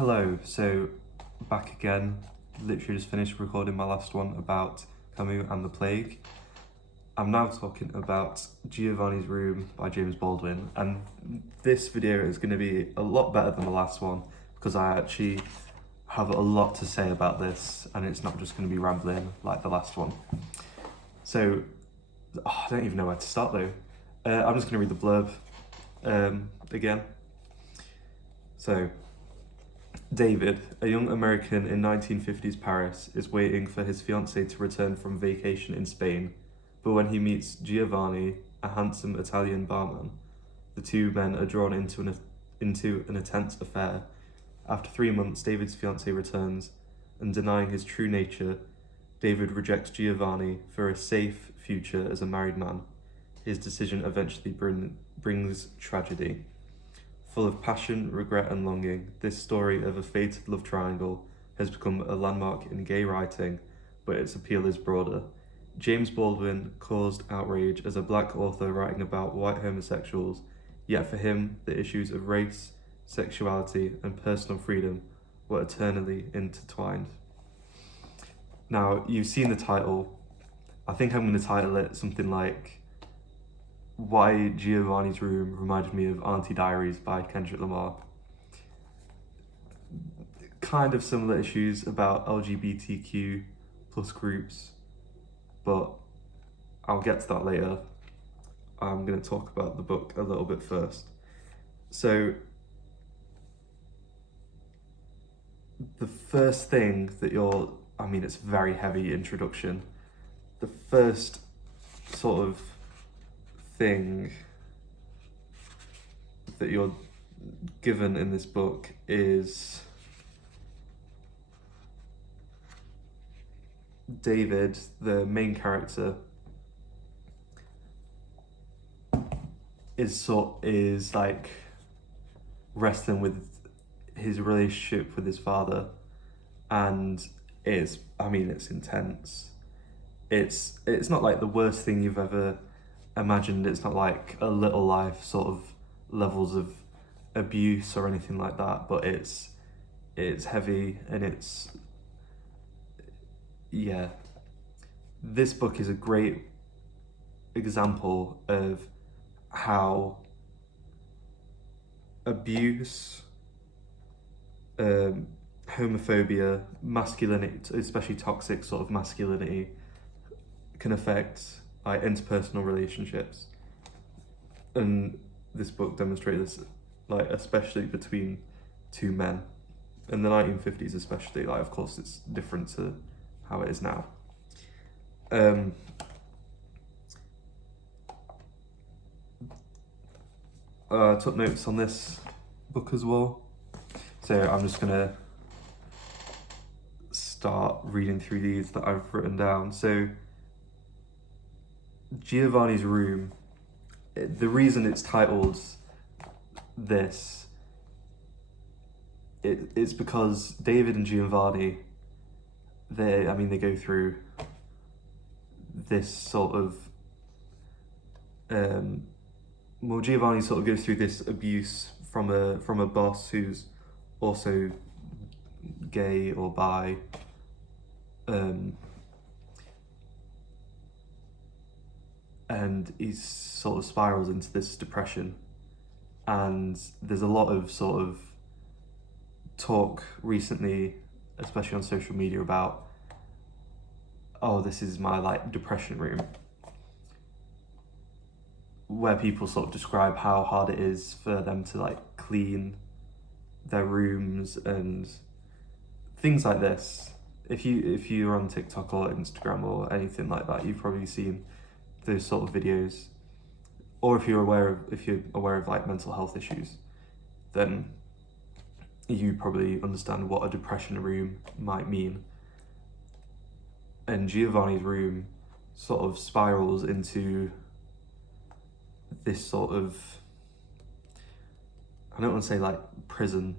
Hello, so back again, literally just finished recording my last one about Camus and the Plague. I'm now talking about Giovanni's Room by James Baldwin, and this video is going to be a lot better than the last one because I actually have a lot to say about this and it's not just going to be rambling like the last one. So, I don't even know where to start though. I'm just going to read the blurb again. So, David, a young American in 1950s Paris, is waiting for his fiancée to return from vacation in Spain, but when he meets Giovanni, a handsome Italian barman, the two men are drawn into an intense affair. After 3 months, David's fiancée returns, and denying his true nature, David rejects Giovanni for a safe future as a married man. His decision eventually brings tragedy. Full of passion, regret and longing, this story of a fated love triangle has become a landmark in gay writing, but its appeal is broader. James Baldwin caused outrage as a black author writing about white homosexuals, yet for him the issues of race, sexuality and personal freedom were eternally intertwined. Now, you've seen the title. I think I'm going to title it something like Why Giovanni's Room Reminded Me of Auntie Diaries by Kendrick Lamar. Kind of similar issues about LGBTQ plus groups, but I'll get to that later. I'm going to talk about the book a little bit first. So, the first thing that it's a very heavy introduction. The first sort of thing that you're given in this book is David, the main character, is like wrestling with his relationship with his father, and it's intense. It's not like the worst thing you've ever imagined. It's not like a Little Life sort of levels of abuse or anything like that, but it's heavy and this book is a great example of how abuse, homophobia, masculinity, especially toxic sort of masculinity, can affect like interpersonal relationships, and this book demonstrates this, like especially between two men in the 1950s, especially. Like, of course, it's different to how it is now. I took notes on this book as well, so I'm just gonna start reading through these that I've written down. So, Giovanni's Room, the reason it's titled this, it's because David and Giovanni, they go through this sort of, Giovanni sort of goes through this abuse from a boss who's also gay or bi, and he sort of spirals into this depression, and there's a lot of sort of talk recently, especially on social media, about, oh, this is my like depression room, where people sort of describe how hard it is for them to like clean their rooms and things like this. If you're on TikTok or Instagram or anything like that, you've probably seen those sort of videos, or if you're aware of like mental health issues, then you probably understand what a depression room might mean. And Giovanni's room sort of spirals into this sort of, I don't want to say like prison,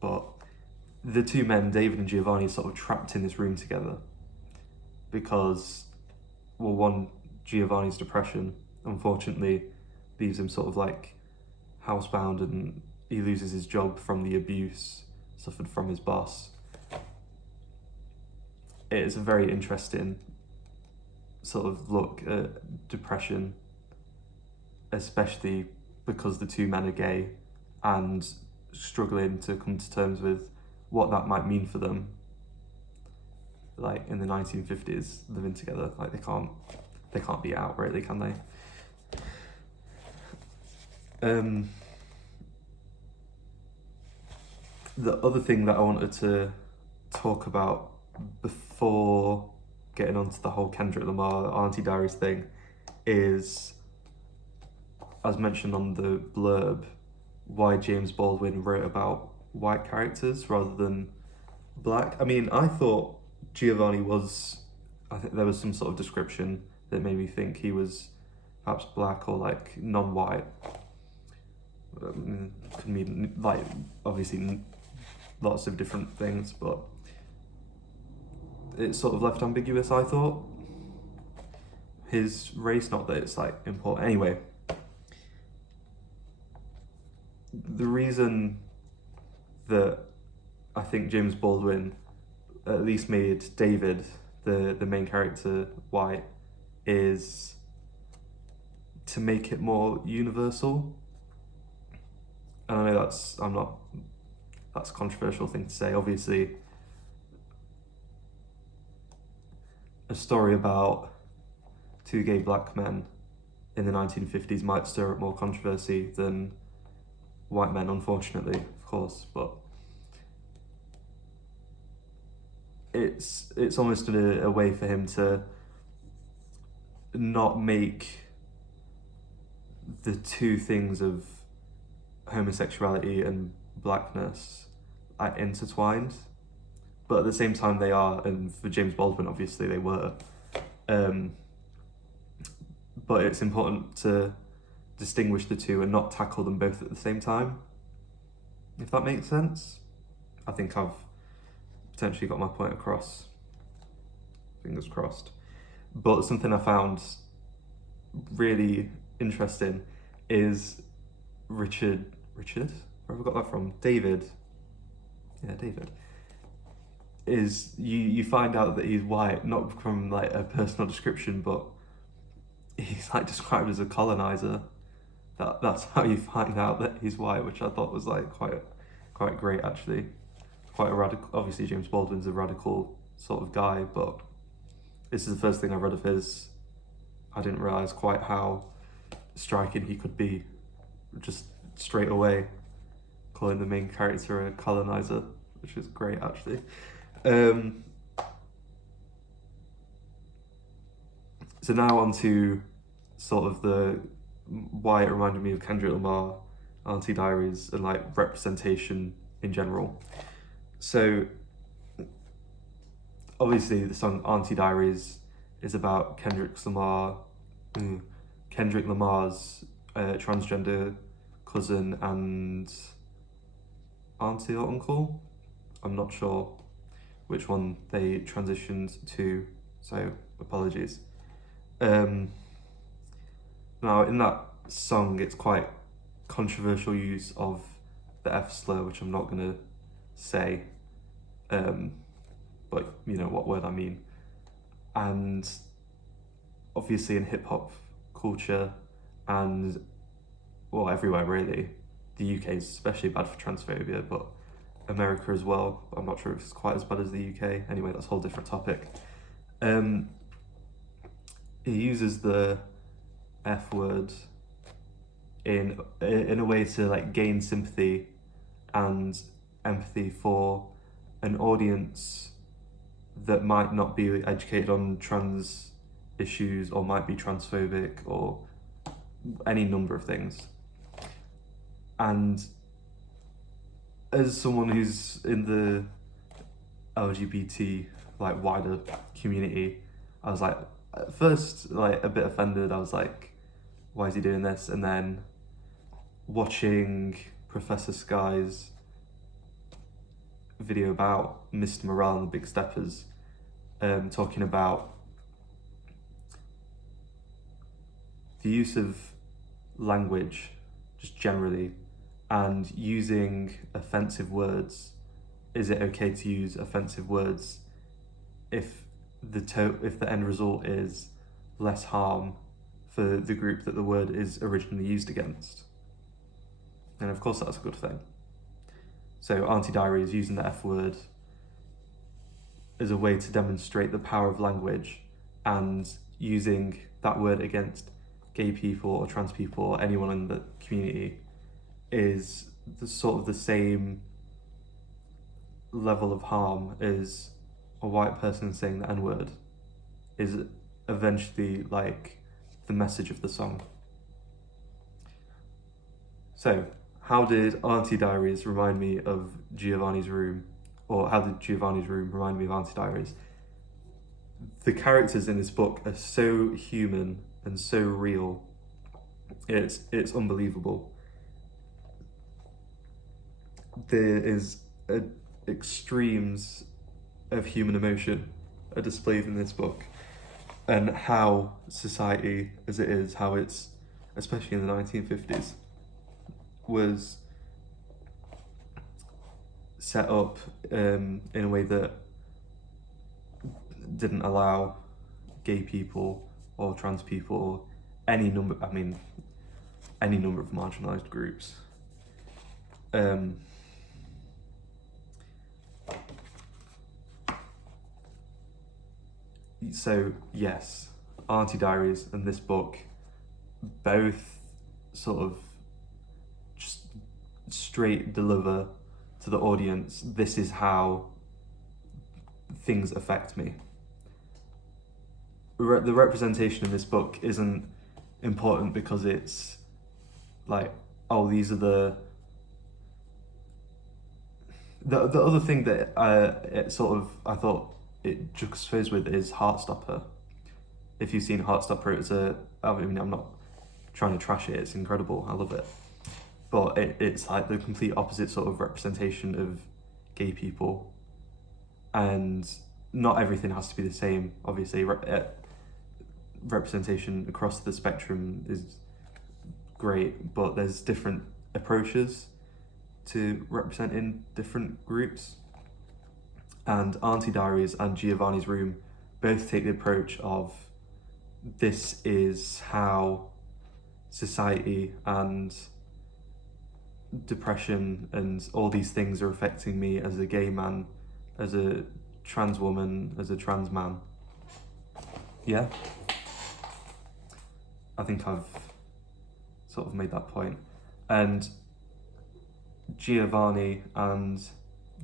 but the two men, David and Giovanni, are sort of trapped in this room together because, well, one, Giovanni's depression unfortunately leaves him sort of like housebound, and he loses his job from the abuse, suffered from his boss. It is a very interesting sort of look at depression, especially because the two men are gay and struggling to come to terms with what that might mean for them. Like in the 1950s, living together, like they can't be out, really, can they? The other thing that I wanted to talk about before getting onto the whole Kendrick Lamar Auntie Diaries thing is, as mentioned on the blurb, why James Baldwin wrote about white characters rather than black. I mean, I thought Giovanni was, I think there was some sort of description that made me think he was perhaps black or like non-white. Could mean like obviously lots of different things, but it's sort of left ambiguous, I thought. His race, not that it's like important. Anyway, the reason that I think James Baldwin at least made David, the main character, white, is to make it more universal. And I know that's a controversial thing to say. Obviously, a story about two gay black men in the 1950s might stir up more controversy than white men, unfortunately, of course, but it's almost a way for him to not make the two things of homosexuality and blackness intertwined, but at the same time they are, and for James Baldwin obviously they were, but it's important to distinguish the two and not tackle them both at the same time, if that makes sense. I think I've potentially got my point across, fingers crossed. But something I found really interesting is Richard, where have I got that from? David, is you find out that he's white, not from like a personal description, but he's like described as a colonizer. That's how you find out that he's white, which I thought was like quite great, actually. Quite a radical, obviously James Baldwin's a radical sort of guy, but this is the first thing I read of his. I didn't realise quite how striking he could be, just straight away, calling the main character a colonizer, which is great, actually. So now on to sort of why it reminded me of Kendrick Lamar, Auntie Diaries, and like representation in general. So obviously the song Auntie Diaries is about Kendrick Lamar's transgender cousin and auntie or uncle. I'm not sure which one they transitioned to, so apologies. Now in that song it's quite controversial use of the F slur, which I'm not gonna say, but you know what word I mean. And obviously in hip hop culture and well everywhere really, the UK is especially bad for transphobia, but America as well. I'm not sure if it's quite as bad as the UK. Anyway, that's a whole different topic. He uses the F word in a way to like gain sympathy and empathy for an audience that might not be educated on trans issues or might be transphobic or any number of things. And as someone who's in the LGBT like wider community, I was like at first like a bit offended. I was like, why is he doing this? And then watching Professor Sky's video about Mr. Morale and the Big Steppers, talking about the use of language just generally and using offensive words is it okay to use offensive words if the end result is less harm for the group that the word is originally used against? And of course that's a good thing. So Auntie Diaries using the F word as a way to demonstrate the power of language, and using that word against gay people or trans people or anyone in the community is the same level of harm as a white person saying the N-word, is eventually like the message of the song. So, how did Auntie Diaries remind me of Giovanni's room? Or how did Giovanni's room remind me of Auntie Diaries? The characters in this book are so human and so real. It's unbelievable. There is extremes of human emotion are displayed in this book, and how society as it is, how it's, especially in the 1950s, was set up in a way that didn't allow gay people or trans people, any number of marginalised groups. So yes, Auntie Diaries and this book both sort of just straight deliver to the audience, this is how things affect me. The representation in this book isn't important because it's like, oh, these are the other thing that I thought it juxtaposed with is Heartstopper. If you've seen Heartstopper, I'm not trying to trash it, it's incredible, I love it. But it's like the complete opposite sort of representation of gay people. And not everything has to be the same, obviously. Representation across the spectrum is great, but there's different approaches to representing different groups. And Auntie Diaries and Giovanni's Room both take the approach of, this is how society and depression and all these things are affecting me as a gay man, as a trans woman, as a trans man. Yeah, I think I've sort of made that point. And Giovanni and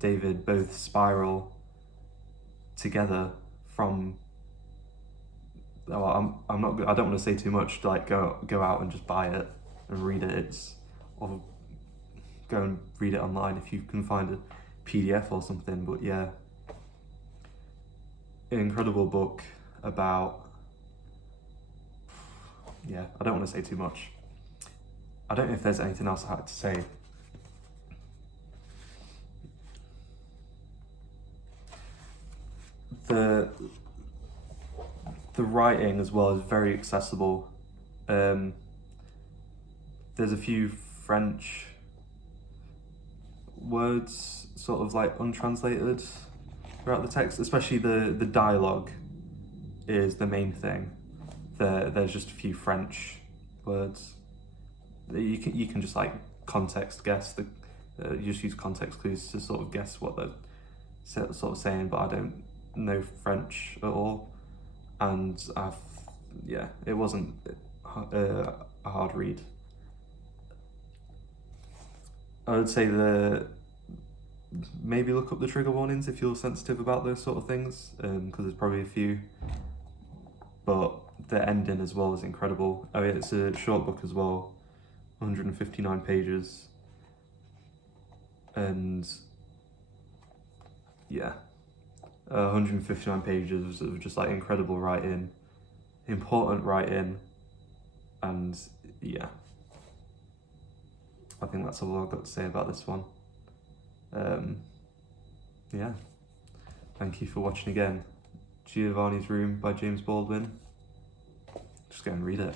David both spiral together from, I don't want to say too much, like go out and just buy it and read it. Or go and read it online if you can find a PDF or something. But yeah, an incredible book about, yeah, I don't want to say too much. I don't know if there's anything else I had to say. The writing as well is very accessible. There's a few French words sort of like untranslated throughout the text, especially the dialogue is the main thing. There's just a few French words. You can just like context guess, you just use context clues to sort of guess what they're sort of saying, but I don't know French at all, and it wasn't a hard read. I would say maybe look up the trigger warnings if you're sensitive about those sort of things, because there's probably a few. But the ending as well is incredible. I mean, it's a short book as well, 159 pages, and yeah, 159 pages of just like incredible writing, important writing, and yeah, I think that's all I've got to say about this one. Yeah, thank you for watching again. Giovanni's Room by James Baldwin. Just go and read it.